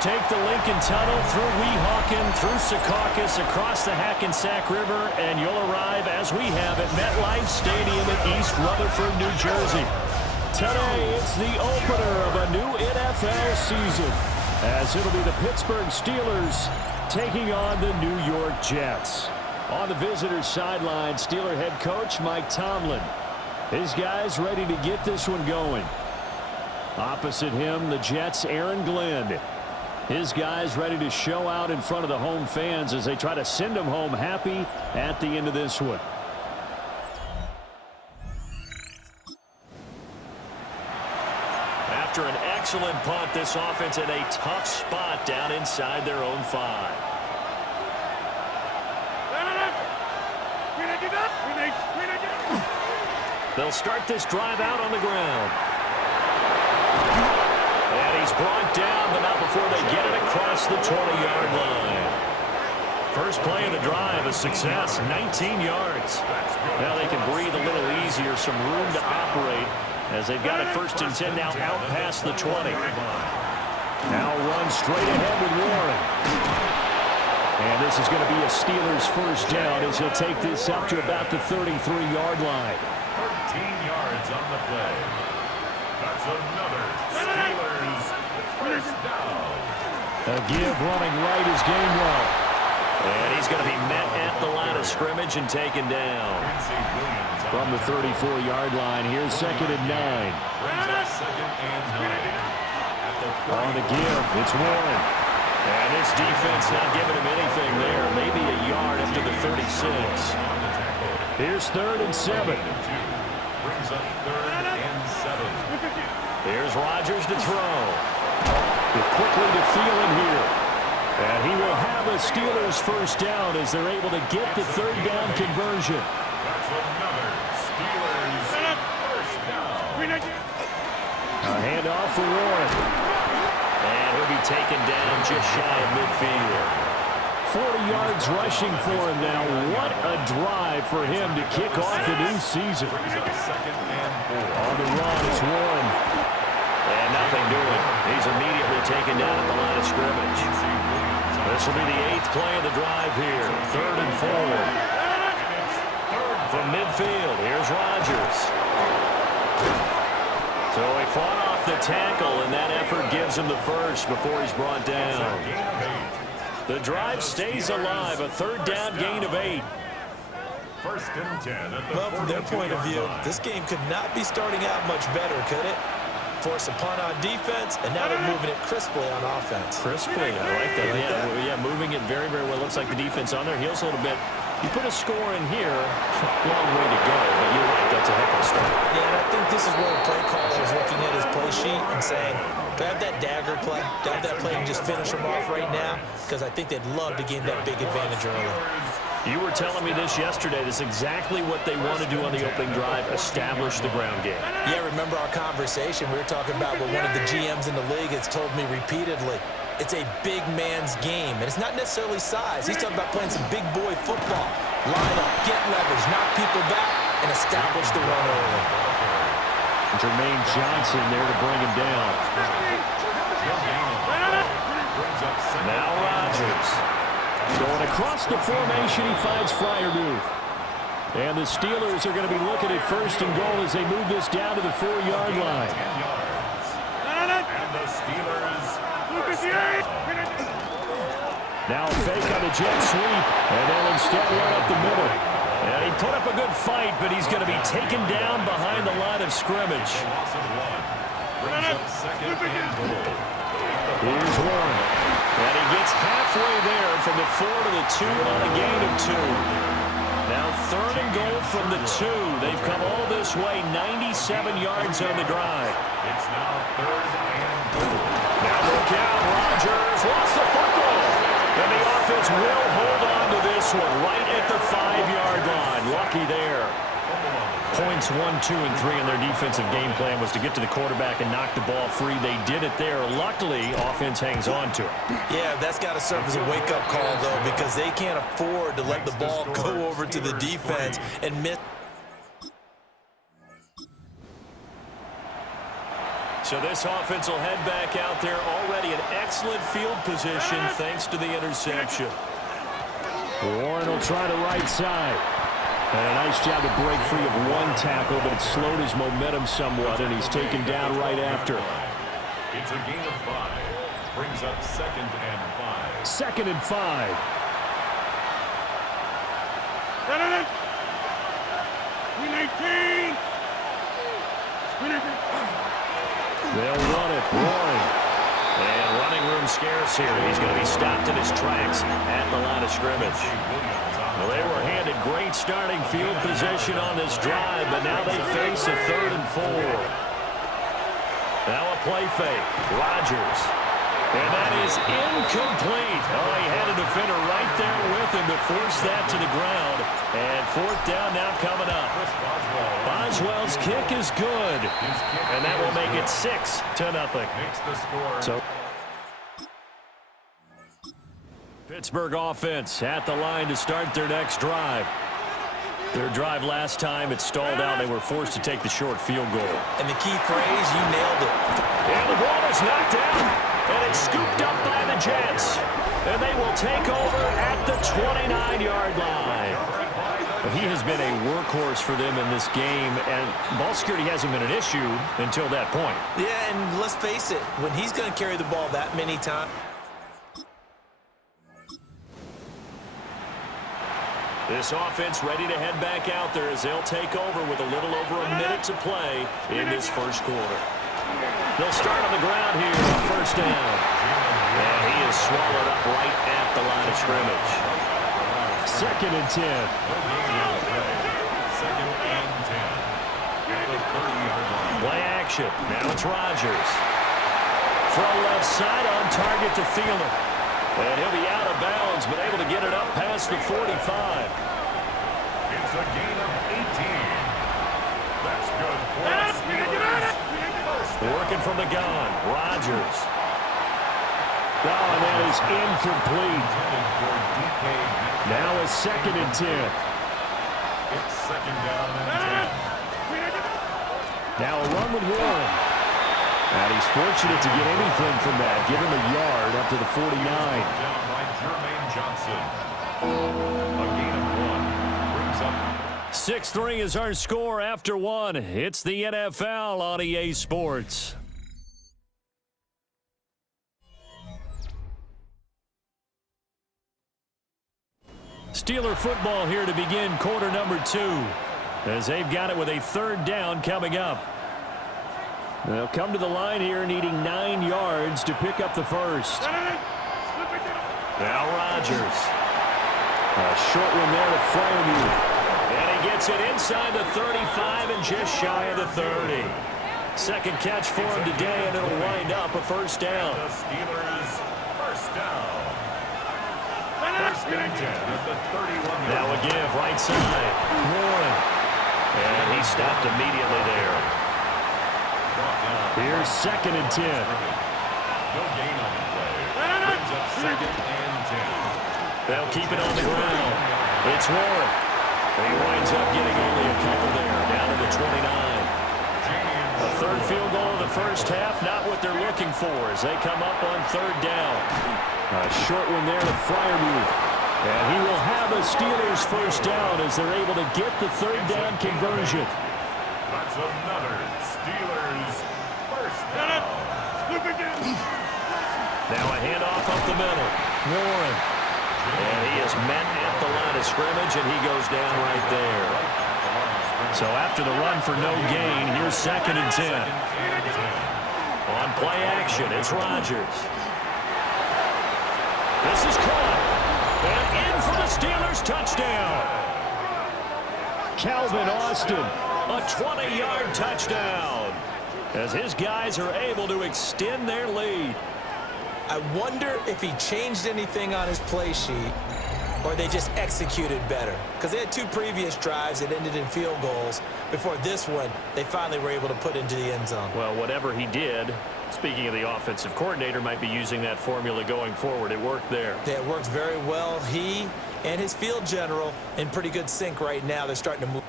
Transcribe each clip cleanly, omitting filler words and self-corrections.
Take the Lincoln Tunnel through Weehawken, through Secaucus, across the Hackensack River, and you'll arrive, as we have, at MetLife Stadium in East Rutherford, New Jersey. Today, it's the opener of a new NFL season, as it'll be the Pittsburgh Steelers taking on the New York Jets. On the visitors' sideline, Steeler head coach Mike Tomlin. His guys ready to get this one going. Opposite him, the Jets' Aaron Glenn. His guys ready to show out in front of the home fans as they try to send them home happy at the end of this one. After an excellent punt, this offense in a tough spot down inside their own 5. They'll start this drive out on the ground. And he's brought down, but not before they get it across the 20-yard line. First play of the drive, a success, 19 yards. Now they can breathe a little easier, some room to operate as they've got it first and 10 now out past the 20. Now run straight ahead with Warren. And this is going to be a Steelers first down as he'll take this up to about the 33-yard line. 13 yards on the play. That's another Steelers first down. A give running right is Gainwell. And he's going to be met at the line of scrimmage and taken down. From the 34-yard line, here's 2nd and 9. On the give, it's Warren. And this defense not giving him anything there. Maybe a yard up to the 36. Here's 3rd and 7. Brings up 3rd and 7. Here's Rodgers to throw. Quickly to Thielen here. And he will have a Steelers first down as they're able to get the 3rd down conversion. That's another Steelers first down. A handoff for Warren. And he'll be taken down just shy of midfield. 40 yards rushing for him now. What a drive for him to kick off the new season. On the run, it's Warren. And nothing doing. He's immediately taken down at the line of scrimmage. This will be the 8th play of the drive here. 3rd and 4. From midfield, here's Rodgers. So he fought off the tackle, and that effort gives him the first before he's brought down. The drive stays alive, a 3rd down gain of 8. First and 10. Well, from their point of view, this game could not be starting out much better, could it? Force a punt on defense, and now they're moving it crisply on offense. Crisply, I like that. Yeah, moving it very, very well. Looks like the defense on their heels a little bit. You put a score in here, long way to go, but you're right, that's a heck of a start. Yeah, and I think this is where the play caller is looking at his play sheet and saying, do I have that dagger play? Do I have that play and just finish them off right now? Because I think they'd love to gain that big advantage early. You were telling me this yesterday. This is exactly what they want to do on the opening drive, establish the ground game. Yeah, remember our conversation? We were talking about what one of the GMs in the league has told me repeatedly. It's a big man's game, and it's not necessarily size. He's talking about playing some big boy football. Line up, get leverage, knock people back, and establish the run early. Jermaine Johnson there to bring him down. Now Rodgers. Going across the formation, he finds Freiermuth. And the Steelers are going to be looking at 1st and goal as they move this down to the 4-yard line. And the Steelers. Now a fake on the jet sweep, and they'll instead run up the middle. And he put up a good fight, but he's going to be taken down behind the line of scrimmage. Here's Warren. And he gets halfway there from the 4 to the 2 on a gain of 2. Now 3rd and goal from the 2. They've come all this way, 97 yards on the drive. It's now 3rd and goal. Now look out, Rodgers lost the football. And the offense will hold on to this one right at the 5-yard line. Lucky there. Points 1, 2, and 3 in their defensive game plan was to get to the quarterback and knock the ball free. They did it there. Luckily, offense hangs on to it. Yeah, that's got to serve as a wake-up call, though, because they can't afford to let the ball go over to the defense and miss. So this offense will head back out there, already in excellent field position thanks to the interception. Warren will try the right side. And a nice job to break free of one tackle, but it slowed his momentum somewhat, and he's taken down right after. It's a gain of 5. Brings up 2nd and 5. 2nd and 5. They'll run it. Warren. And running room scarce here. He's going to be stopped in his tracks at the line of scrimmage. Well, they were handed great starting field position on this drive, but now they face a 3rd and 4. Now a play fake. Rodgers. And that is incomplete. Oh, he had a defender right there with him to force that to the ground. And 4th down now coming up. Boswell's kick is good. And that will make it 6-0. Makes the score. So Pittsburgh offense at the line to start their next drive. Their drive last time, it stalled out. They were forced to take the short field goal. And the key phrase, you nailed it. And the ball is knocked down, and it's scooped up by the Jets. And they will take over at the 29-yard line. But he has been a workhorse for them in this game, and ball security hasn't been an issue until that point. Yeah, and let's face it, when he's going to carry the ball that many times. This offense ready to head back out there as they'll take over with a little over a minute to play in this first quarter. They'll start on the ground here on 1st down. And he is swallowed up right at the line of scrimmage. 2nd and 10. 2nd and 10. At the 30-yard line. Play action. Now it's Rodgers. From left side on target to Thielen. And he'll be out of bounds, but able to get it up past the 45. It's a gain of 18. That's good for the Steelers. Working from the gun. Rodgers. Oh, and that is incomplete. Now a 2nd and 10. It's 2nd down and 10. Now a run with Warren. And he's fortunate to get anything from that. Give him a yard up to the 49. Down by Jermaine Johnson. A gain of 1 brings up 6-3 is our score after 1. It's the NFL on EA Sports. Steeler football here to begin quarter number 2, as they've got it with a 3rd down coming up. They'll come to the line here needing 9 yards to pick up the first. Now Rodgers. A short one there to Freiermuth. And he gets it inside the 35 and just shy of the 30. Second catch for him today, and it'll wind up a 1st down. the Steelers' 1st down. 1st and 10 at the 31. Now a give right side. Warren. And he stopped immediately there. Here's 2nd and 10. No gain on the play. Brings up 2nd and 10. They'll keep it on the ground. It's Warren. He winds up getting only a couple there, down to the 29. A 3rd field goal in the first half, not what they're looking for as they come up on 3rd down. A short one there to Freiermuth. And he will have a Steelers 1st down as they're able to get the 3rd down conversion. That's another Steelers 1st down. Now a handoff up the middle. Warren. And he is met at the line of scrimmage, and he goes down right there. So after the run for no gain, here's 2nd and 10. On play action, it's Rodgers. This is caught. And in for the Steelers touchdown. Calvin Austin. A 20-yard touchdown. As his guys are able to extend their lead. I wonder if he changed anything on his play sheet or they just executed better. Because they had 2 previous drives that ended in field goals. Before this one, they finally were able to put into the end zone. Well, whatever he did, speaking of the offensive coordinator, might be using that formula going forward. It worked there. Yeah, it worked very well. He and his field general in pretty good sync right now. They're starting to move.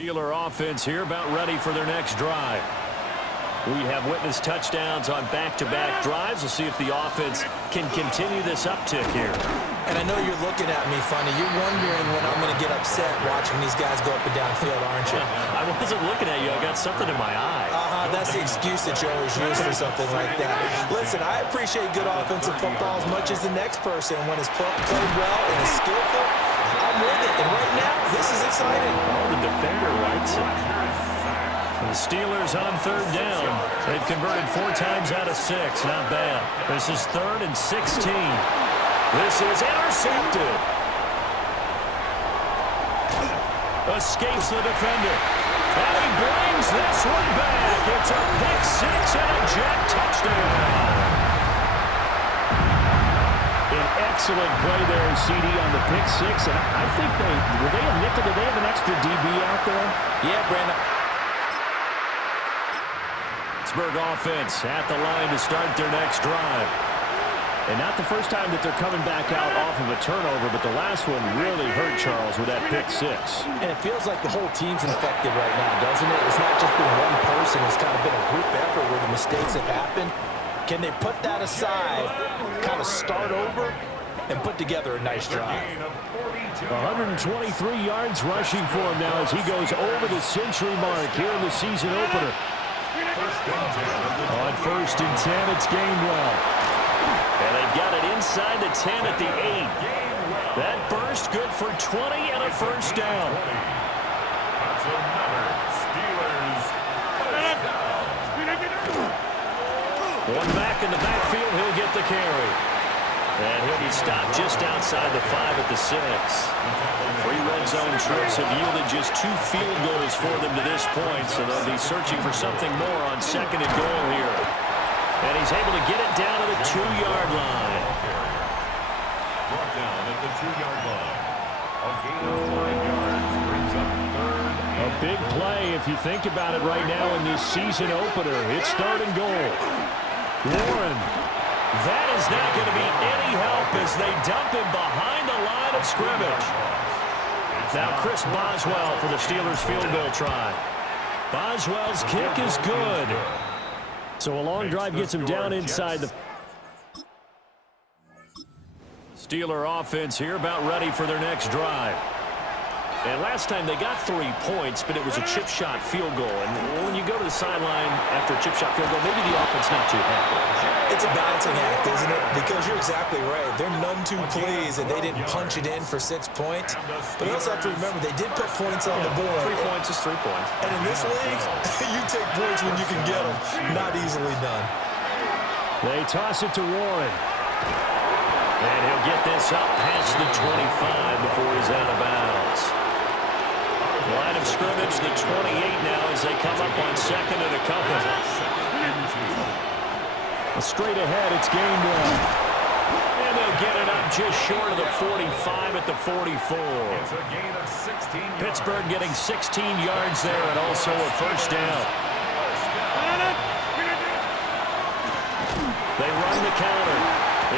Steeler offense here about ready for their next drive. We have witnessed touchdowns on back-to-back drives. We'll see if the offense can continue this uptick here. And I know you're looking at me funny. You're wondering when I'm going to get upset watching these guys go up and down field, aren't you? I wasn't looking at you. I got something in my eye. That's the excuse that you always use for something like that. Listen, I appreciate good offensive football as much as the next person. When it's played well and is skillful, I'm with it. And right now, this is exciting. Oh, the defender likes it. The Steelers on third down. They've converted 4 times out of 6. Not bad. This is 3rd and 16. This is intercepted. Escapes the defender. And he brings this one back. It's a pick 6 and a jet touchdown. An excellent play there, CD, on the pick 6. And I think were they a nickel? Did they have an extra DB out there? Yeah, Brandon. Pittsburgh offense at the line to start their next drive. And not the first time that they're coming back out off of a turnover, but the last one really hurt Charles with that pick 6. And it feels like the whole team's infected right now, doesn't it? It's not just been one person. It's kind of been a group effort where the mistakes have happened. Can they put that aside, kind of start over, and put together a nice drive? 123 yards rushing for him now as he goes over the century mark here in the season opener. On 1st and 10, it's Gainwell. And they've got it inside the 10 at the 8. That burst good for 20 and a first down. That's another Steelers touchdown. One back in the backfield, he'll get the carry. And he'll be stopped just outside the 5 at the 6. 3 red zone trips have yielded just 2 field goals for them to this point, so they'll be searching for something more on 2nd and goal here. And he's able to get it down to the 2-yard line. Brought down at the 2-yard line. A gain of 5 yards brings up 3rd. A big play if you think about it right now in this season opener. It's 3rd and goal. Warren. That is not going to be any help as they dump him behind the line of scrimmage. Now Chris Boswell for the Steelers field goal try. Boswell's kick is good. So a long drive gets him down inside the... Steeler offense here about ready for their next drive. And last time they got 3 points, but it was a chip shot field goal. And when you go to the sideline after a chip shot field goal, maybe the offense not too happy. It's a balancing act, isn't it? Because you're exactly right. They're none too pleased that they didn't punch it in for 6 points. But you also have to remember they did put points on the board. 3 points is 3 points. And in this league, you take points when you can get them. Not easily done. They toss it to Warren. And he'll get this up past the 25 before he's out of bounds. Line of scrimmage, the 28 now as they come up on 2nd and a couple. Straight ahead, it's Gainwell. And they'll get it up just short of the 45 at the 44. It's a gain of 16 yards. Pittsburgh getting 16 yards there and also a first down. They run the counter.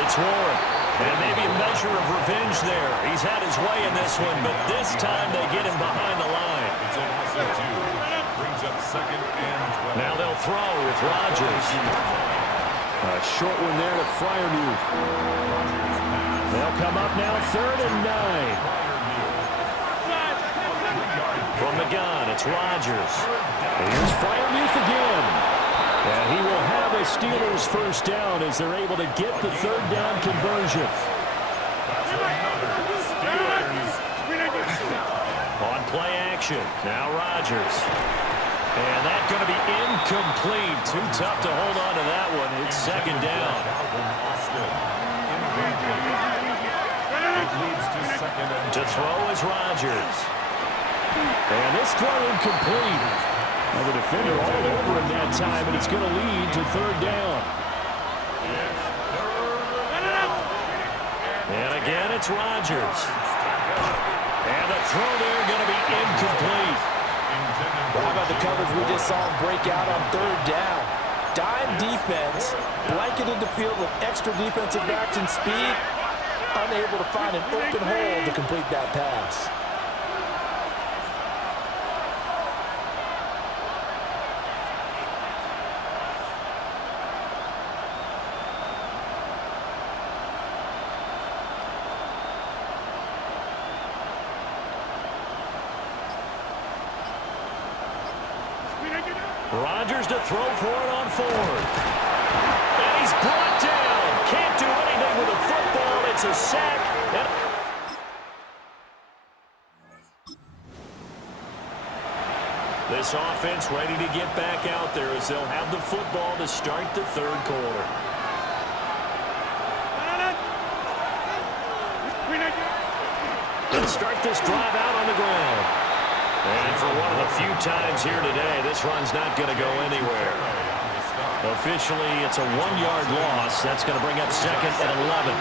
It's Warren. And maybe a measure of revenge there. He's had his way in this one, but this time they get him behind the line. It's a loss of 2. Brings up 2nd and 12. Now they'll throw with Rodgers. A short one there to Freiermuth. They'll come up now 3rd and 9. From the gun, it's Rodgers. And here's Freiermuth again. And he will have a Steelers first down as they're able to get the 3rd down conversion. On play action, now Rodgers. And that's going to be incomplete. Too tough to hold on to that one. It's 2nd down. It leads to 2nd and To throw is Rodgers. And this throw incomplete. Now the defender all over him that time, and it's going to lead to 3rd down. And again, it's Rodgers. And the throw there going to be incomplete. How about the coverage we just saw him break out on 3rd down? Dime defense, blanketed the field with extra defensive backs and speed, unable to find an open hole to complete that pass. Rodgers to throw for it on fourth. And he's brought down. Can't do anything with the football. It's a sack. This offense ready to get back out there as they'll have the football to start the third quarter. Let's start this drive out on the ground. And for one of the few times here today, this run's not going to go anywhere. Officially, it's a 1-yard loss. That's going to bring up second and 11.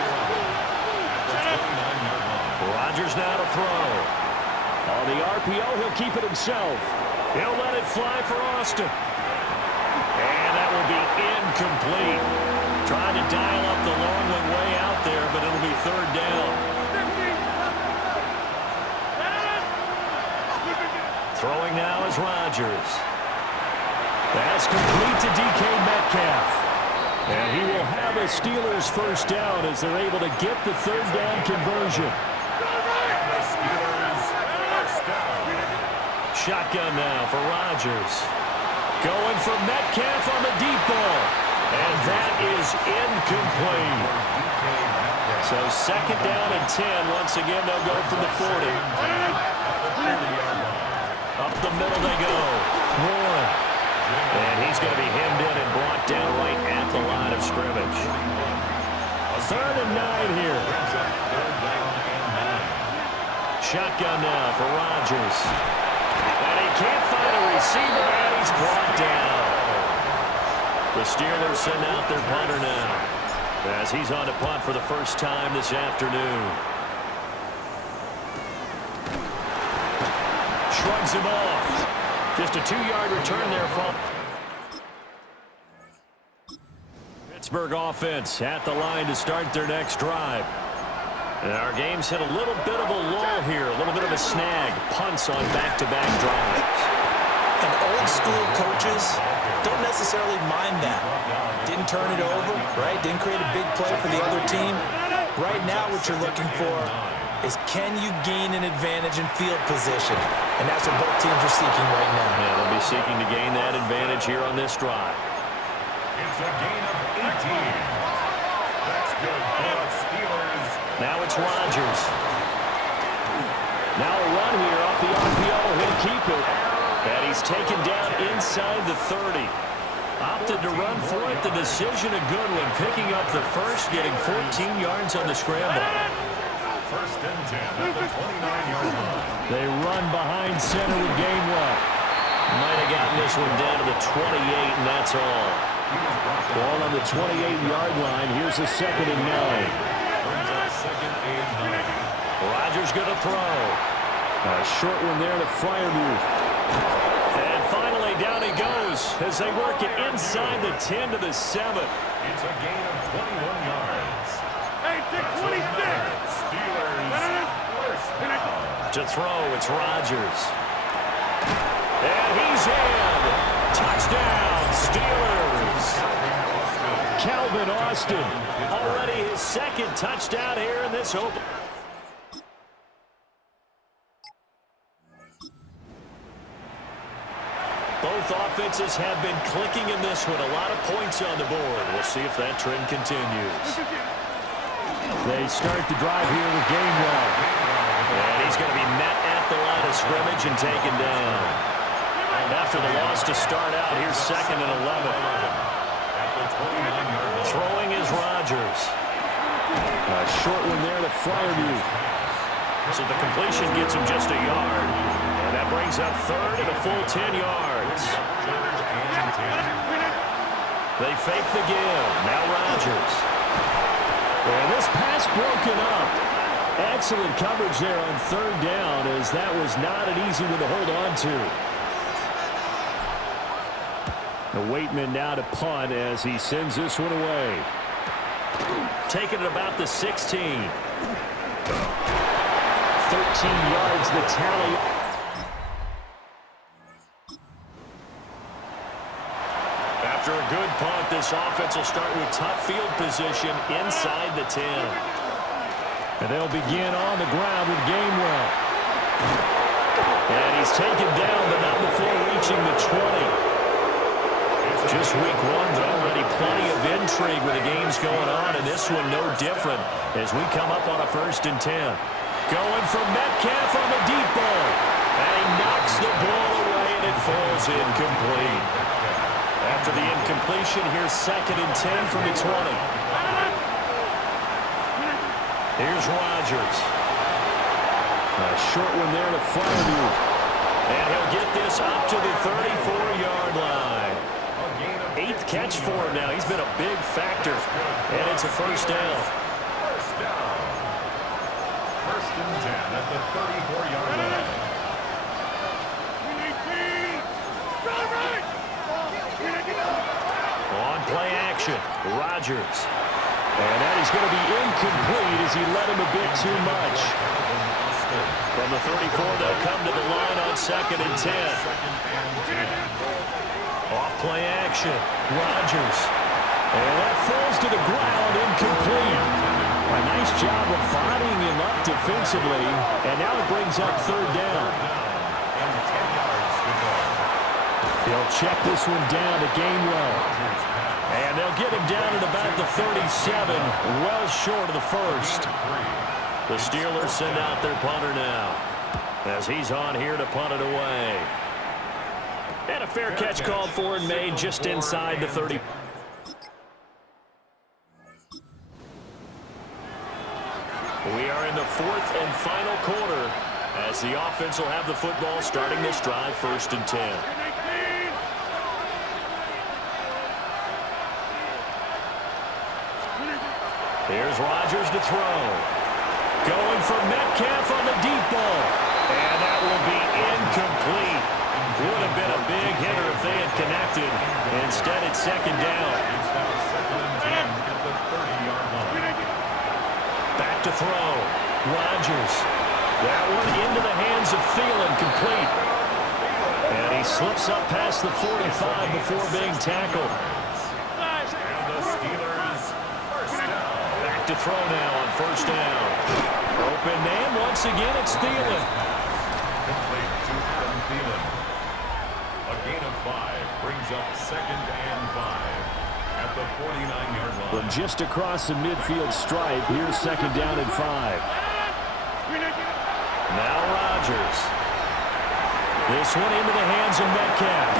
Rodgers now to throw. On the RPO, he'll keep it himself. He'll let it fly for Austin. And that will be incomplete. Trying to dial up the long one way out there, but it'll be third down. Throwing now is Rodgers. That's complete to DK Metcalf. And he will have a Steelers first down as they're able to get the third down conversion. Shotgun now for Rodgers. Going for Metcalf on the deep ball. And that is incomplete. So second down and 10. Once again, they'll go from the 40. Up the middle they go. Warren. And he's going to be hemmed in and brought down right at the line of scrimmage. Third and 9 here. Shotgun now for Rodgers. And he can't find a receiver, and he's brought down. The Steelers send out their punter now as he's on to punt for the first time this afternoon. Shrugs him off. Just a 2-yard return there, folks. Pittsburgh offense at the line to start their next drive. And our game's hit a little bit of a lull here, a little bit of a snag. Punts on back-to-back drives. And old-school coaches don't necessarily mind that. Didn't turn it over, right? Didn't create a big play for the other team. Right now what you're looking for is can you gain an advantage in field position? And that's what both teams are seeking right now. Yeah, they'll be seeking to gain that advantage here on this drive. It's a gain of 18. That's good for the Steelers. Now it's Rodgers. Now a run here off the RPO. He'll keep it. And he's taken down inside the 30. Opted to run for it. The decision a good one. Picking up the first, getting 14 yards on the scramble. First and 10 at the 29-yard line. They run behind center with Gainwell. Might have gotten this one down to the 28, and that's all. Ball on the 28-yard line. Here's a second and 9. Rodgers going to throw. A short one there to Freiermuth. And finally down he goes as they work it inside the 10 to the 7. It's a gain of 21 yards. Hey, 26. Steelers first down. To throw, it's Rodgers. And he's in. Touchdown, Steelers. Calvin Austin, already his second touchdown here in this open. Both offenses have been clicking in this one. A lot of points on the board. We'll see if that trend continues. They start the drive here with Gainwell. And he's going to be met at the line of scrimmage and taken down. After the loss to start out, here's second and 11. Throwing is Rodgers. A short one there to Freiermuth. So the completion gets him just a yard. And that brings up third and a full 10 yards. They fake the give. Now Rodgers. And this pass broken up. Excellent coverage there on third down, as that was not an easy one to hold on to. The Waitman now to punt as he sends this one away. Taking it about the 16. 13 yards the tally. After a good punt, this offense will start with tough field position inside the 10. And they'll begin on the ground with Gainwell. And he's taken down, but not before reaching the 20. Just week one, but already plenty of intrigue with the games going on, and this one no different as we come up on a 1st and 10. Going for Metcalf on the deep ball. And he knocks the ball away, and it falls incomplete. After the incompletion, here's 2nd and 10 from the 20. Here's Rodgers. A short one there to Fireview. And he'll get this up to the 34-yard line. 8th catch for him now. He's been a big factor. And it's a 1st down. 1st and 10 at the 34-yard line. On play action, Rodgers. And that is going to be incomplete as he led him a bit too much. From the 34, they'll come to the line on 2nd and 10. Off play action, Rodgers. And that falls to the ground, incomplete. A nice job of bodying him up defensively, and now it brings up 3rd down. He'll check this one down to Gainwell. And they'll get him down at about the 37, well short of the 1st. The Steelers send out their punter now as he's on here to punt it away. And a fair catch called for and made just inside the 30. We are in the 4th and final quarter as the offense will have the football starting this drive 1st and 10. Here's Rodgers to throw. Going for Metcalf on the deep ball. And that will be incomplete. Would have been a big hitter if they had connected. Instead, it's 2nd down. Back to throw. Rodgers. That one into the hands of Thielen, complete. And he slips up past the 45 before being tackled. To throw now on 1st down. Open man once again. It's Thielen. Complete to Adam Thielen. A gain of 5 brings up 2nd and 5 at the 49-yard line. From just across the midfield stripe, here's 2nd down and 5. Now Rodgers. This one into the hands of Metcalf.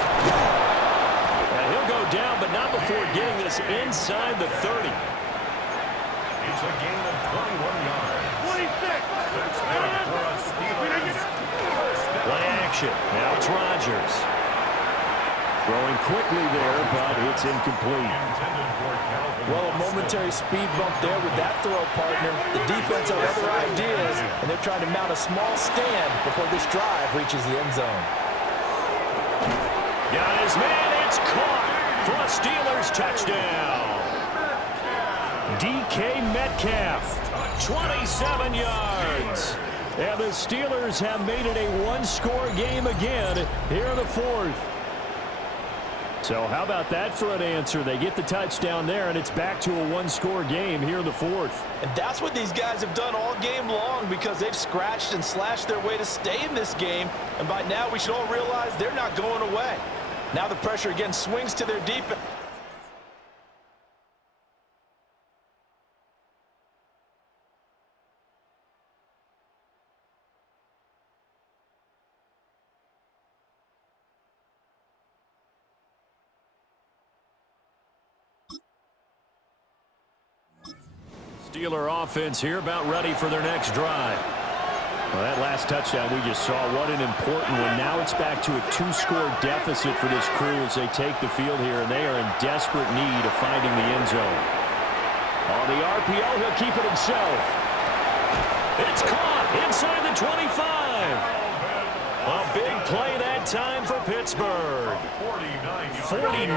And he'll go down, but not before getting this inside the 30. It's a gain of 21 yards. 26. That's good for a Steelers. Play action. Now it's Rodgers. Throwing quickly there, but it's incomplete. Well, a momentary speed bump there with that throw, partner. The defense have other ideas, and they're trying to mount a small stand before this drive reaches the end zone. Got his man. It's caught for a Steelers touchdown. DK Metcalf, 27 yards. And the Steelers have made it a one-score game again here in the 4th. So how about that for an answer? They get the touchdown there, and it's back to a one-score game here in the 4th. And that's what these guys have done all game long because they've scratched and slashed their way to stay in this game. And by now, we should all realize they're not going away. Now the pressure again swings to their defense. Steeler offense here about ready for their next drive. Well, that last touchdown we just saw, what an important one. Now it's back to a 2-score deficit for this crew as they take the field here, and they are in desperate need of finding the end zone. On the RPO, he'll keep it himself. It's caught inside the 25. A big play that time for Pittsburgh. 49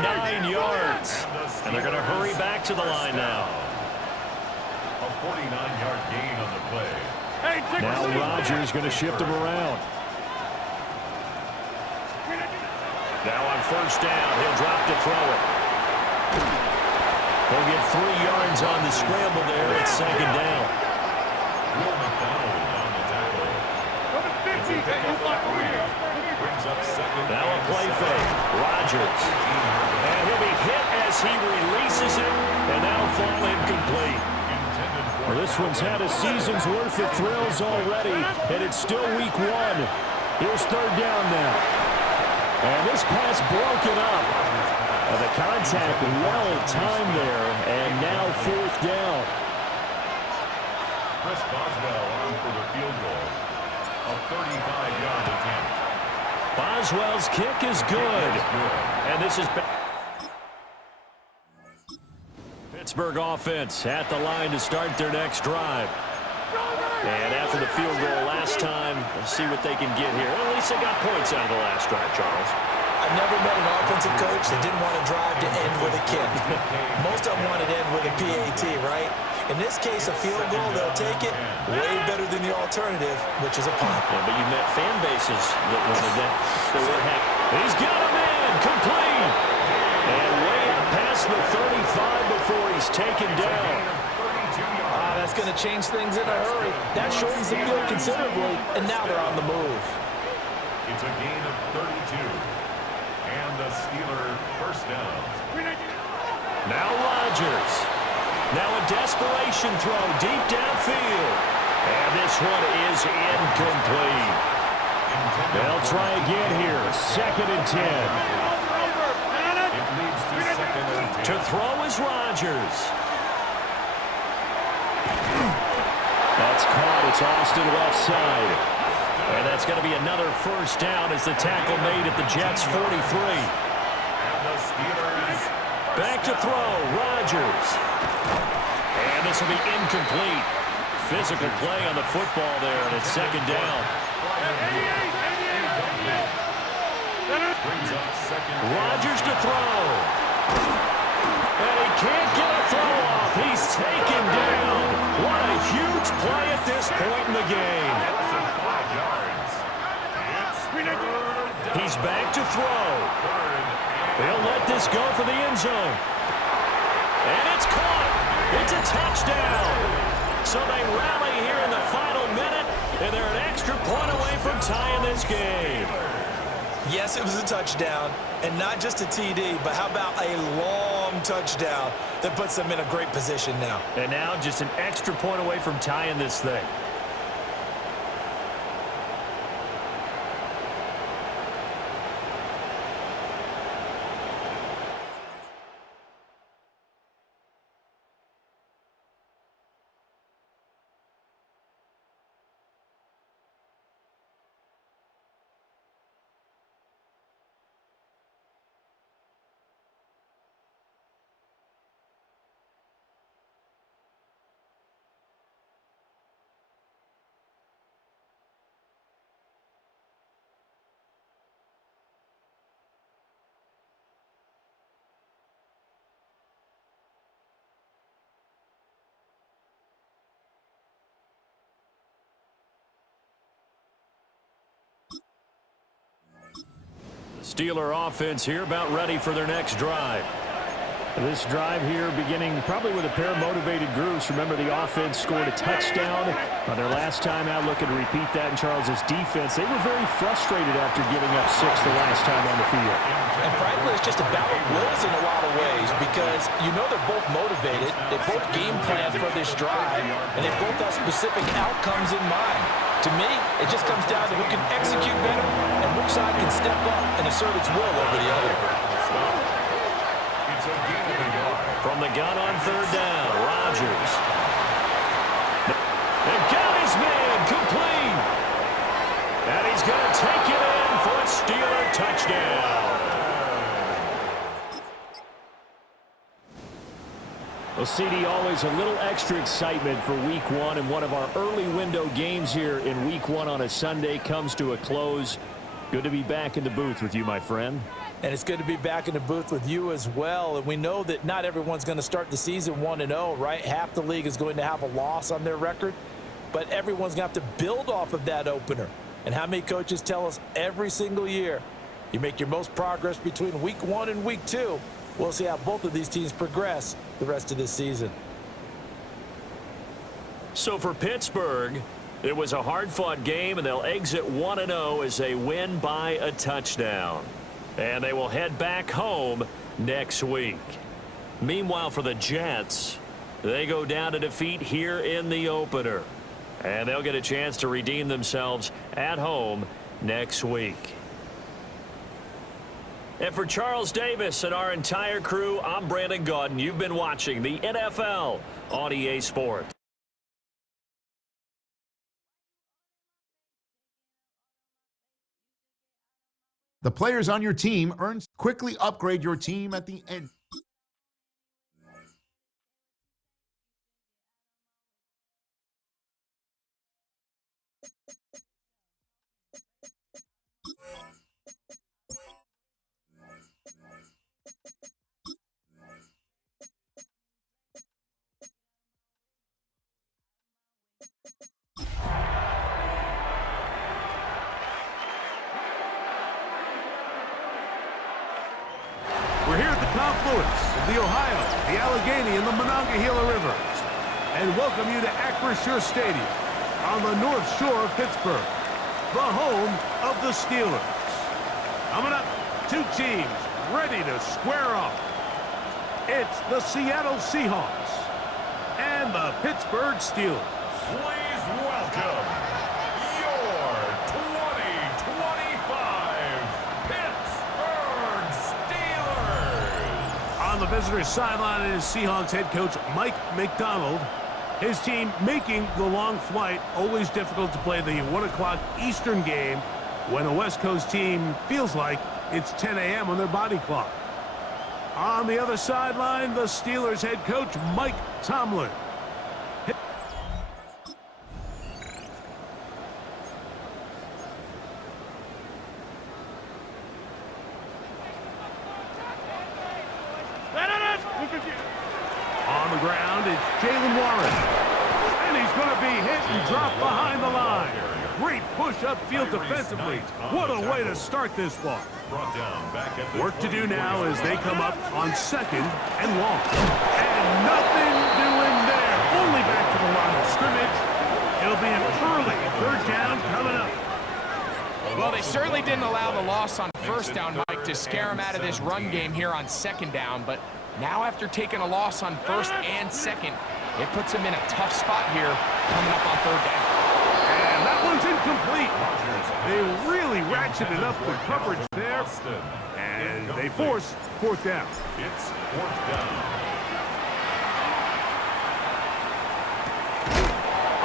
yards. And they're going to hurry back to the line now. A 49-yard gain on the play. Now Rodgers going to shift him around. Now on 1st down, he'll drop to throw it. He'll get 3 yards on the scramble there. It's 2nd down. Now a play fake. Rodgers. And he'll be as he releases it, and that'll fall incomplete. Well, this one's had a season's worth of thrills already, and it's still week 1. Here's third down now. And this pass broken up. The contact well timed there, and now fourth down. Chris Boswell on for the field goal. A 35-yard attempt. Boswell's kick is good. And this is Pittsburgh offense at the line to start their next drive. And after the field goal last time, let's see what they can get here. Well, at least they got points out of the last drive, Charles. I've never met an offensive coach that didn't want to drive to end with a kick. Most of them wanted to end with a PAT, right? In this case, a field goal, they'll take it way better than the alternative, which is a punt. Yeah, but you met fan bases that wanted that. So we're happy. He's got a man, complete. And way up past the 35 before he's taken down. That's going to change things in a hurry. That shortens the field considerably, and now they're on the move. It's a gain of 32. And the Steeler first down. Now Rodgers. Now a desperation throw deep downfield. And this one is incomplete. They'll try again here. 2nd and 10. It leads to 2nd and 10. To throw is Rodgers. That's caught. It's Austin left side. And that's going to be another first down as the tackle made at the Jets' 43. And the Steelers. Back to throw, Rodgers. And this will be incomplete. Physical play on the football there, and it's 2nd down. Brings up 2nd. Rodgers to throw. And he can't get a throw off. He's taken down. What a huge play at this point in the game. 5 yards. He's back to throw. They'll let this go for the end zone. And it's caught. It's a touchdown. So they rally here in the final minute, and they're an extra point away from tying this game. Yes, it was a touchdown, and not just a TD, but how about a long touchdown that puts them in a great position now. And now just an extra point away from tying this thing. Steeler offense here about ready for their next drive. This drive here beginning probably with a pair of motivated groups. Remember, the offense scored a touchdown on their last time out. Looking to repeat that in Charles's defense. They were very frustrated after giving up 6 the last time on the field. And frankly, it's just a battle of wills in a lot of ways because you know they're both motivated. They both game plan for this drive, and they both have specific outcomes in mind. To me, it just comes down to who can execute better and which side can step up and assert its will over the other. From the gun on 3rd down, Rodgers. They've got his man complete. And he's going to take it in for a Steeler touchdown. Well, CD, always a little extra excitement for Week 1, and one of our early window games here in Week 1 on a Sunday comes to a close. Good to be back in the booth with you, my friend. And it's good to be back in the booth with you as well. And we know that not everyone's going to start the season 1-0, right? Half the league is going to have a loss on their record. But everyone's going to have to build off of that opener. And how many coaches tell us every single year, you make your most progress between Week 1 and Week 2. We'll see how both of these teams progress the rest of this season. So for Pittsburgh, it was a hard-fought game, and they'll exit 1-0 as they win by a touchdown. And they will head back home next week. Meanwhile, for the Jets, they go down to defeat here in the opener. And they'll get a chance to redeem themselves at home next week. And for Charles Davis and our entire crew, I'm Brandon Gaudin. You've been watching the NFL on EA Sports. The players on your team earn. Quickly upgrade your team at the end. We're here at the confluence of the Ohio, the Allegheny, and the Monongahela Rivers, and welcome you to Acrisure Stadium on the North Shore of Pittsburgh, the home of the Steelers. Coming up, two teams ready to square off. It's the Seattle Seahawks and the Pittsburgh Steelers. Please welcome your 2025 Pittsburgh Steelers. On the visitor's sideline is Seahawks head coach Mike McDonald. His team making the long flight, always difficult to play the 1 o'clock Eastern game when a West Coast team feels like it's 10 a.m. on their body clock. On the other sideline, the Steelers head coach Mike Tomlin. On the ground, it's Jalen Warren. And he's going to be hit and dropped behind the line. Great push upfield defensively. What a way to start this ball. Work to do now as they come up on second and long. And nothing doing there. Only back to the line of scrimmage. It'll be an early third down coming up. Well, they certainly didn't allow the loss on first down, Mike, to scare him out of this run game here on second down. But now after taking a loss on first and second, it puts him in a tough spot here coming up on third down. And that one's incomplete. They really ratcheted up the coverage there. And they force fourth down. It's fourth down.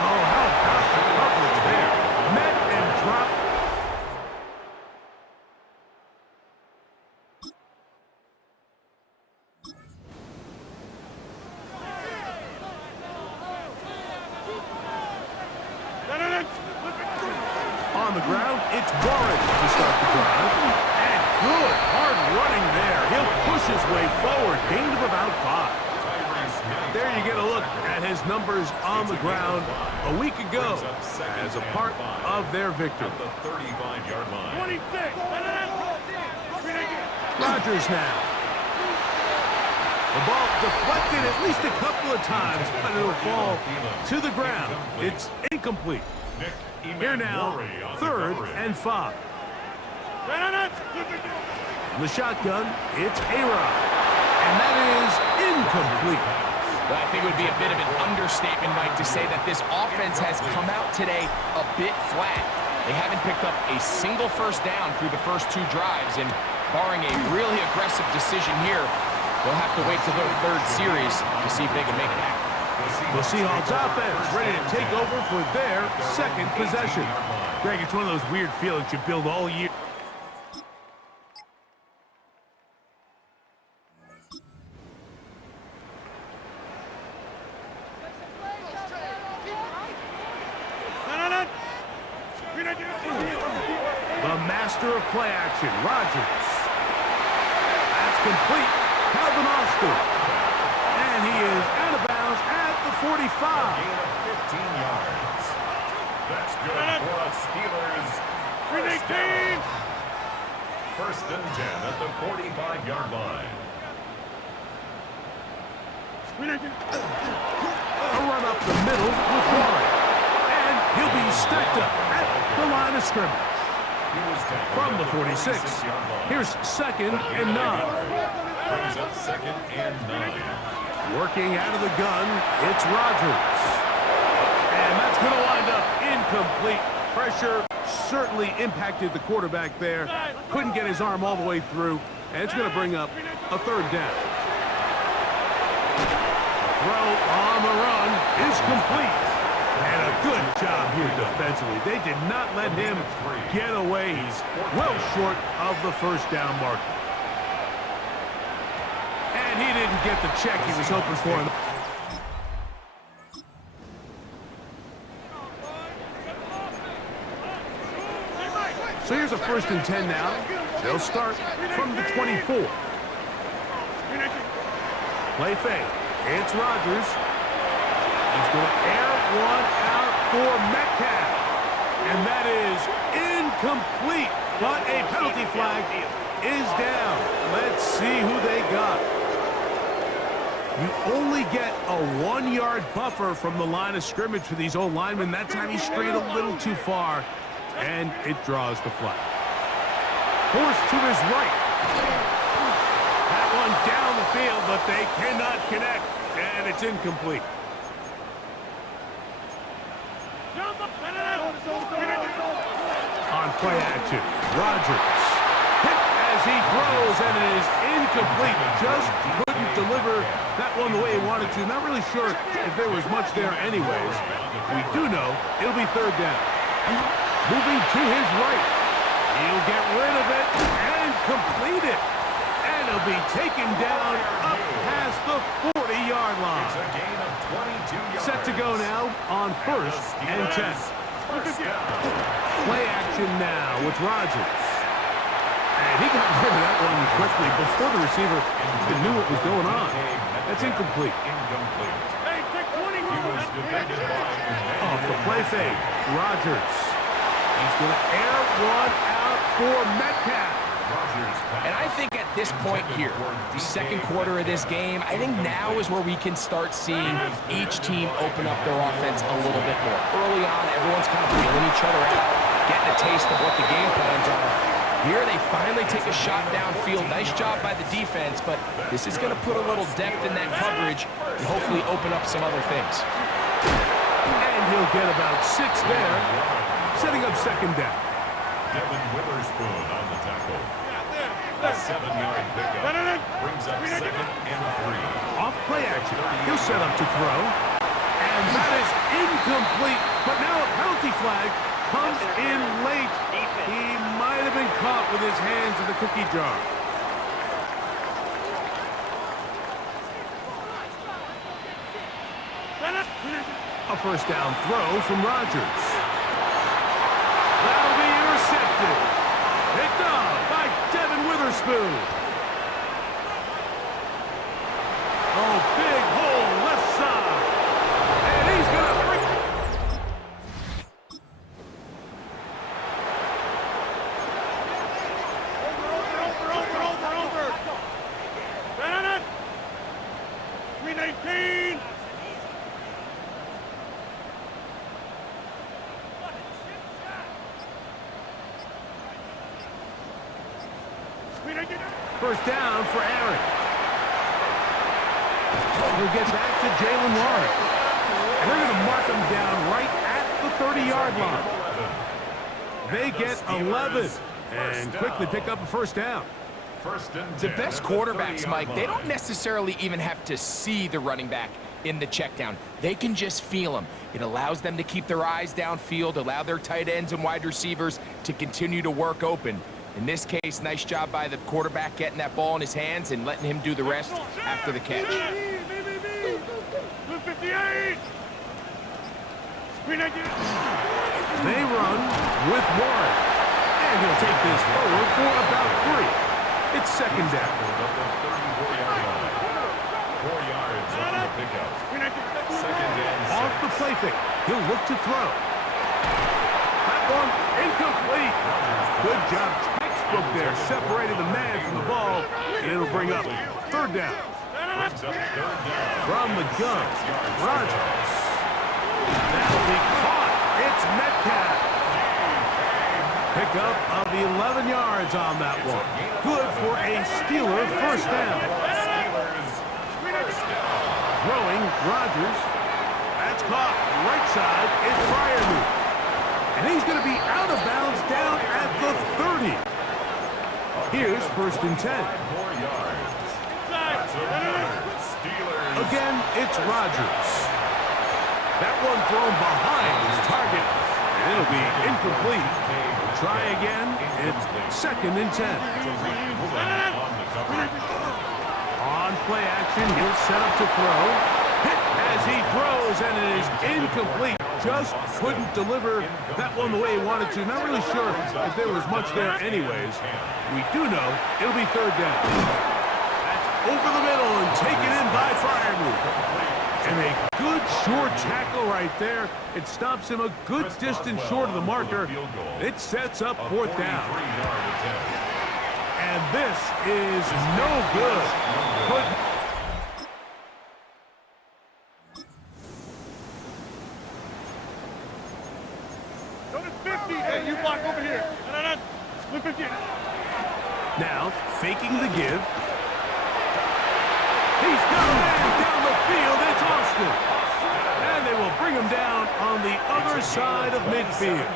Oh, how about the coverage there? Met and dropped. On the ground, it's Warren to start the drive. And good, hard running there. He'll push his way forward, gain of about 5. There you get a look at his numbers on the ground a week ago as a part of their victory. The 35-yard line. Rodgers now. The ball deflected at least a couple of times, but it'll fall to the ground. It's incomplete. Here now, third and 5. The shotgun, it's A-Rod. And that is incomplete. Well, I think it would be a bit of an understatement, Mike, to say that this offense has come out today a bit flat. They haven't picked up a single first down through the first 2 drives, and barring a really aggressive decision here, they'll have to wait till their third series to see if they can make it happen. The Seahawks offense ready to take over for their second possession. Greg, it's one of those weird feelings you build all year. The master of play action, Rodgers. That's complete. Calvin Austin. And he is out of bounds at the 45. Gain of 15 yards. That's good for a Steelers first down. First and 10 at the 45-yard line. A run up the middle with Warren. And he'll be stacked up at the line of scrimmage. From the 46, here's second and 9. Brings up 2nd and 9. Working out of the gun, it's Rodgers. And that's going to wind up incomplete. Pressure certainly impacted the quarterback there. Couldn't get his arm all the way through, and it's going to bring up a 3rd down. Throw on the run is complete. And a good job here defensively. They did not let him get away. He's well short of the 1st down marker. And he didn't get the check he was hoping for. So here's a 1st and 10 now. They'll start from the 24. Play fake. It's Rodgers. He's going to air one out for Metcalf. And that is incomplete. But a penalty flag is down. Let's see who they got. You only get a 1-yard buffer from the line of scrimmage for these old linemen. That time he strayed a little too far. And it draws the flag. Forced to his right. That one down the field, but they cannot connect. And it's incomplete. On play action, Rodgers hit as he throws, and it is incomplete. Just couldn't deliver that one the way he wanted to. Not really sure if there was much there anyways. We do know it'll be 3rd down. Moving to his right. He'll get rid of it and complete it. And he'll be taken down up past the 40-yard line. It's a gain of 22 yards. Set to go now on 1st and 10. Play action now with Rodgers. And he got rid of that one quickly before the receiver even knew what was going on. That's incomplete. Off the play fake, Rodgers. He's going to air one out for Metcalf. And I think at this point here, the 2nd quarter of this game, I think now is where we can start seeing each team open up their offense a little bit more. Early on, everyone's kind of feeling each other out, getting a taste of what the game plans are. Here they finally take a shot downfield. Nice job by the defense, but this is going to put a little depth in that coverage and hopefully open up some other things. And he'll get about 6 there, setting up 2nd down. Devin Witherspoon on the tackle. A 7-yard pickup. Brings up 2nd and 3. Off play action. He'll set up to throw. And that is incomplete. But now a penalty flag comes in late. He might have been caught with his hands in the cookie jar. A 1st down throw from Rodgers. That'll be intercepted. Picked up by Devin Witherspoon. Oh, big hole left side. And he's going to bring... Over. 319. First down for Aaron. He'll get back to Jalen Warren. And they're going to mark him down right at the 30-yard line. They get 11 and quickly pick up a 1st down. The best quarterbacks, Mike, they don't necessarily even have to see the running back in the check down. They can just feel him. It allows them to keep their eyes downfield, allow their tight ends and wide receivers to continue to work open. In this case, nice job by the quarterback getting that ball in his hands and letting him do the rest after the catch. 58. They run with Warren. And he'll take this forward for about 3. It's 2nd down. 4 yards on the pickup. 2nd and 6. Off the play fake. He'll look to throw. That one incomplete. Good job. Textbook there. Separated the man from the ball. And it'll bring up 3rd down. Brings up 3rd down. From the gun, Rodgers. That'll be caught. It's Metcalf. Pickup of 11 yards on that one. Good for a Steeler first down. Throwing, Rodgers. That's caught. Right side is Fryer. And he's going to be out of bounds down at the 30. Here's first and 10. Again, it's Rodgers. That one thrown behind his target, and it'll be incomplete. Try again. It's second and 10. On play action, he'll set up to throw. Hit as he throws, and it is incomplete. Just couldn't deliver that one the way he wanted to. Not really sure if there was much there anyways. We do know it'll be third down. That's over the middle and taken in by Fryer. And a good short tackle right there. It stops him a good distance short of the marker. It sets up fourth down. And this is no good. Go to 50. Hey, you block over here. Look 50. Now, faking the give. He's got a man down the field. It's Austin. And they will bring him down on the other side of midfield.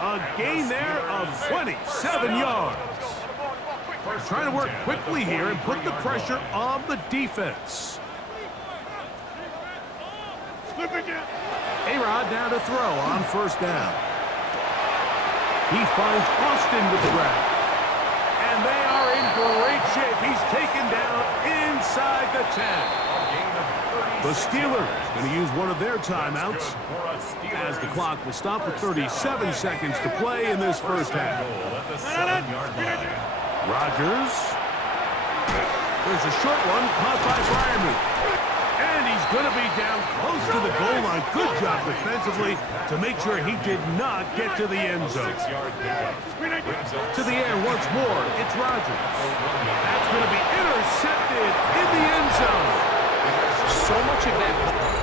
A gain there of 27 yards. Trying to work quickly here and put the pressure on the defense. A-Rod down to throw on first down. He finds Austin with the grab. And they are in great shape. He's taken down inside the 10. The Steelers going to use one of their timeouts as the clock will stop with 37 seconds to play in this first half. Rodgers. There's a short one caught by Fryer. And he's going to be down close to the goal line. Good job defensively to make sure he did not get to the end zone. To the air once more. It's Rodgers. That's going to be intercepted in the end zone. So much of that.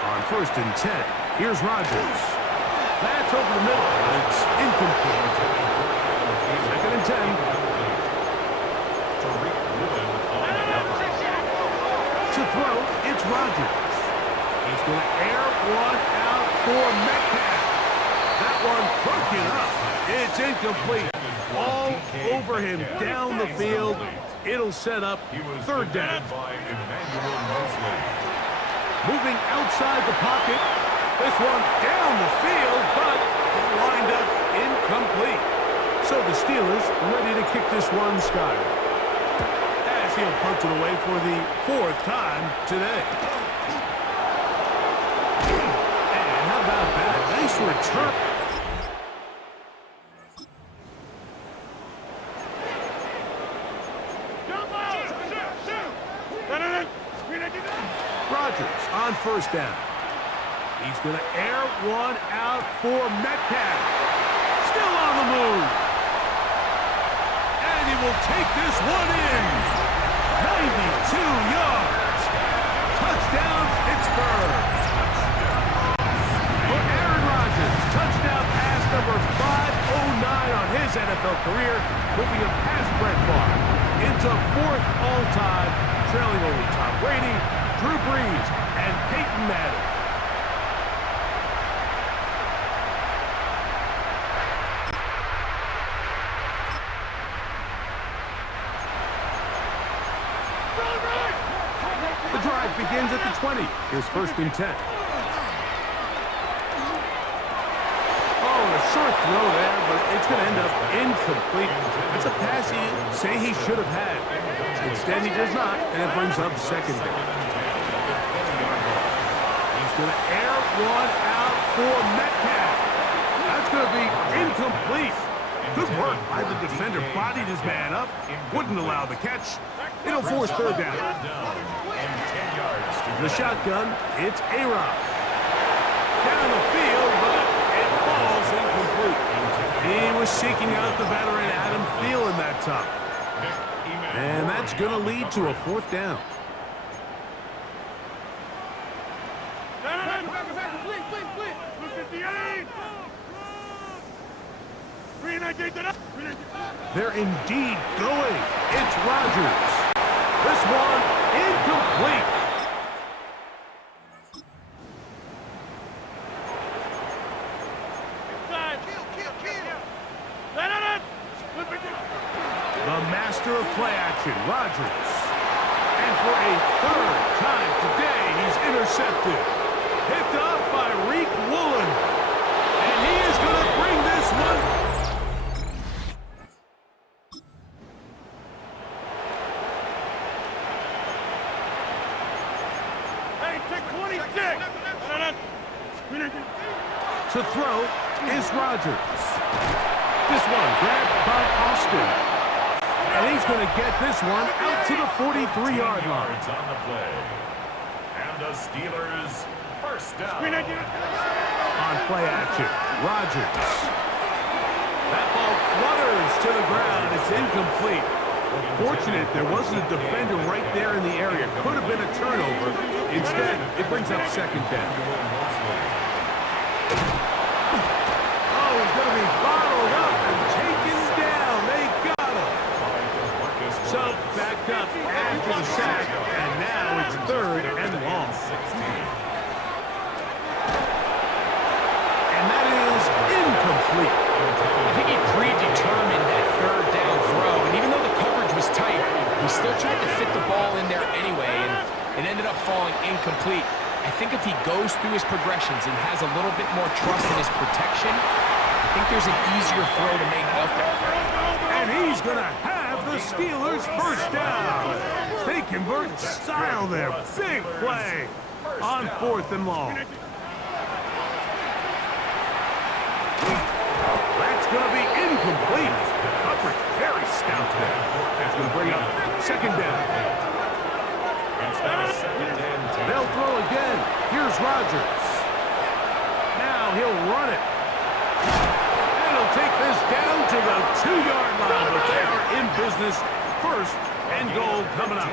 On first and 10, here's Rodgers. That's over the middle, and it's incomplete. Second and 10. To throw, it's Rodgers. He's going to air one out for Metcalf. That one broken up. It's incomplete. All over him down the field. It'll set up third down. Moving outside the pocket. This one down the field, but lined up incomplete. So the Steelers ready to kick this one skyward. As he'll punch it away for the fourth time today. And how about that? Nice return. Rodgers on first down. He's going to air one out for Metcalf. Still on the move. And he will take this one in. 92 yards. Touchdown, Pittsburgh. For Aaron Rodgers, touchdown pass number 509 on his NFL career, moving him past Brett Favre into fourth all-time, trailing only Tom Brady, Drew Brees, and Peyton Manning. The drive begins at the 20. Here's first and 10. Oh, a short throw there, but it's going to end up incomplete. It's a pass he'd say he should have had. Instead, he does not, and it brings up second down. He's going to air one out for Metcalf. That's going to be incomplete. Good work by the defender. Bodied his man up. Wouldn't allow the catch. It'll force third down. The shotgun, it's A-Rod. Down the field, but it falls incomplete. He was seeking out the veteran Adam Thielen that time. And that's going to lead to a 4th down. They're indeed going. It's Rodgers. This one incomplete. The master of play action, Rodgers. And for a 3rd time today, he's intercepted. Picked up by Reek Woolen. And he is going to bring this one. Hey, take 26. To throw is Rodgers. This one grabbed by Austin. And he's going to get this one out to the 43-yard line. On the play. And the Steelers first down. On play action, Rodgers. That ball flutters to the ground. It's incomplete. Fortunate there wasn't a defender right there in the area. Could have been a turnover. Instead, it brings up 2nd down. Oh, he's going to be bottled up and taken down. They got him. So backed up after the sack, and now it's 3rd and long. And that is incomplete. I think he predetermined that 3rd down throw, and even though the coverage was tight, he still tried to fit the ball in there anyway, and it ended up falling incomplete. I think if he goes through his progressions and has a little bit more trust in his protection, I think there's an easier throw to make out there. And he's going to have the Steelers' 1st down. They convert style there. Big play on 4th and long. That's going to be incomplete. Coverage very stout there. That's going to bring up 2nd down. They'll throw again. Here's Rodgers. Now he'll run it. And he'll take this down to the 2-yard line, but they are in business. 1st and goal coming up.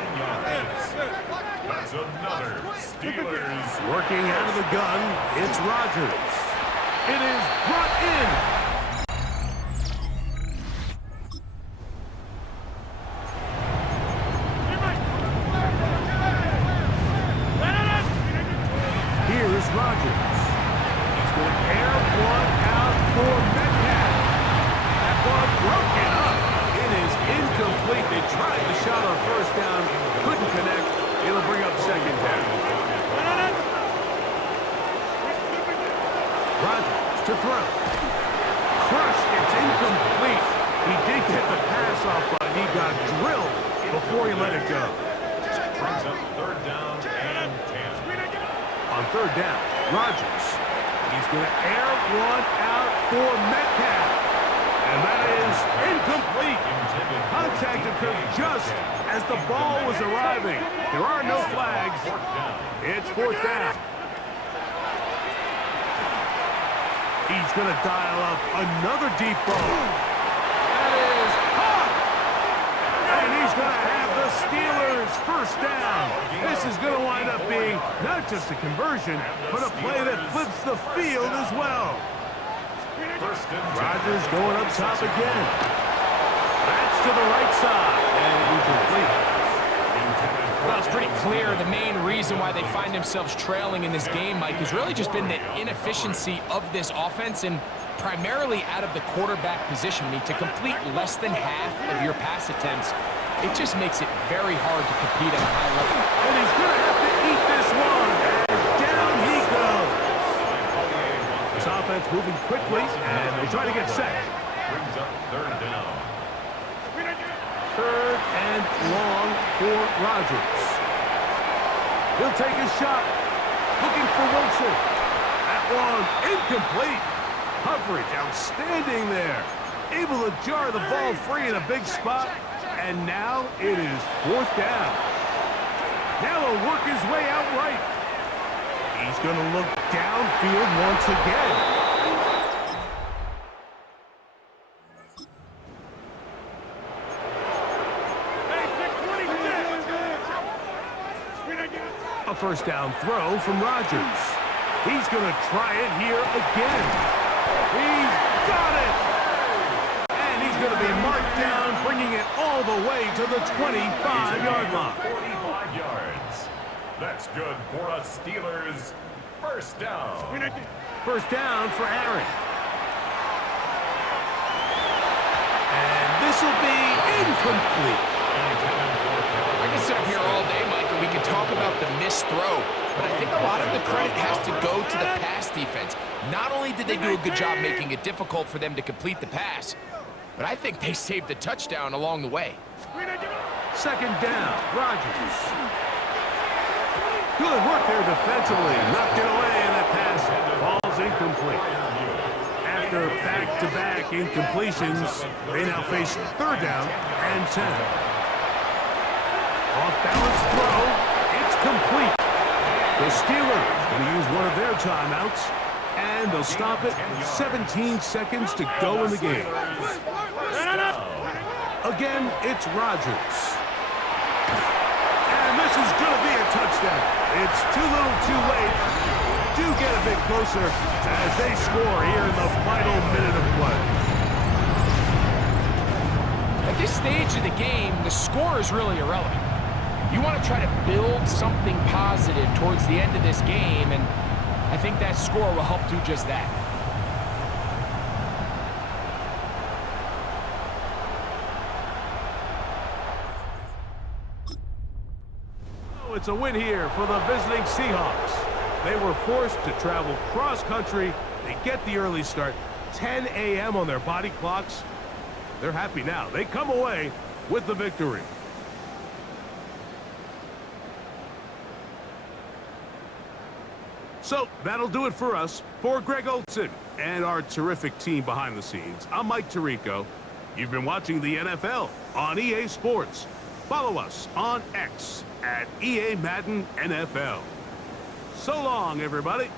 That's another Steelers. Working out of the gun, it's Rodgers. It is brought in. Here's Rodgers. He's going to air one out for Metcalf. That one broken up. It is incomplete. They tried the shot on 1st down. Couldn't connect. It'll bring up 2nd down. Rodgers to throw. Crushed. It's incomplete. He did get the pass off, but he got drilled before he let it go. Brings up 3rd down and 10. On 3rd down, Rodgers. He's going to air one out for Metcalf. And that is incomplete. Contact occurred just as the ball was arriving. There are no flags. It's 4th down. He's going to dial up another deep ball. That is caught. And he's going to have the Steelers' 1st down. This is going to wind up being not just a conversion, but a play that flips the field as well. Rodgers going up top again. That's to the right side. And incomplete. Well, it's pretty clear the main reason why they find themselves trailing in this game, Mike, has really just been the inefficiency of this offense and primarily out of the quarterback position. I mean, to complete less than half of your pass attempts, it just makes it very hard to compete at a high level. And he's going to have to eat this one. And down he goes. This offense moving quickly, and they try to get set. Brings up 3rd down. 3rd and long for Rodgers. He'll take a shot. Looking for Wilson. That one incomplete. Coverage outstanding there. Able to jar the ball free in a big spot. And now it is 4th down. Now he'll work his way out right. He's going to look downfield once again. first down throw from Rodgers. He's going to try it here again. He's got it! And he's going to be marked down, bringing it all the way to the 25-yard line. 45 yards. That's good for a Steelers first down. First down for Aaron. And this will be incomplete. I can sit up here all day, Mike, and we can talk about the missed throw, but I think a lot of the credit has to go to the pass defense. Not only did they do a good job making it difficult for them to complete the pass, but I think they saved the touchdown along the way. Second down, Rodgers. Good work there defensively. Knocked it away, and that pass falls incomplete. After back-to-back incompletions, they now face third down and 10. Off-balance throw. It's complete. The Steelers going to use one of their timeouts, and they'll stop it with 17 seconds to go in the game. Again, it's Rodgers. And this is going to be a touchdown. It's too little too late. Do get a bit closer as they score here in the final minute of play. At this stage of the game, the score is really irrelevant. You want to try to build something positive towards the end of this game, and I think that score will help do just that. It's a win here for the visiting Seahawks. They were forced to travel cross-country. They get the early start, 10 a.m. on their body clocks. They're happy now. They come away with the victory. So that'll do it for us. For Greg Olson and our terrific team behind the scenes, I'm Mike Tirico. You've been watching the NFL on EA Sports. Follow us on X at EA Madden NFL. So long, everybody.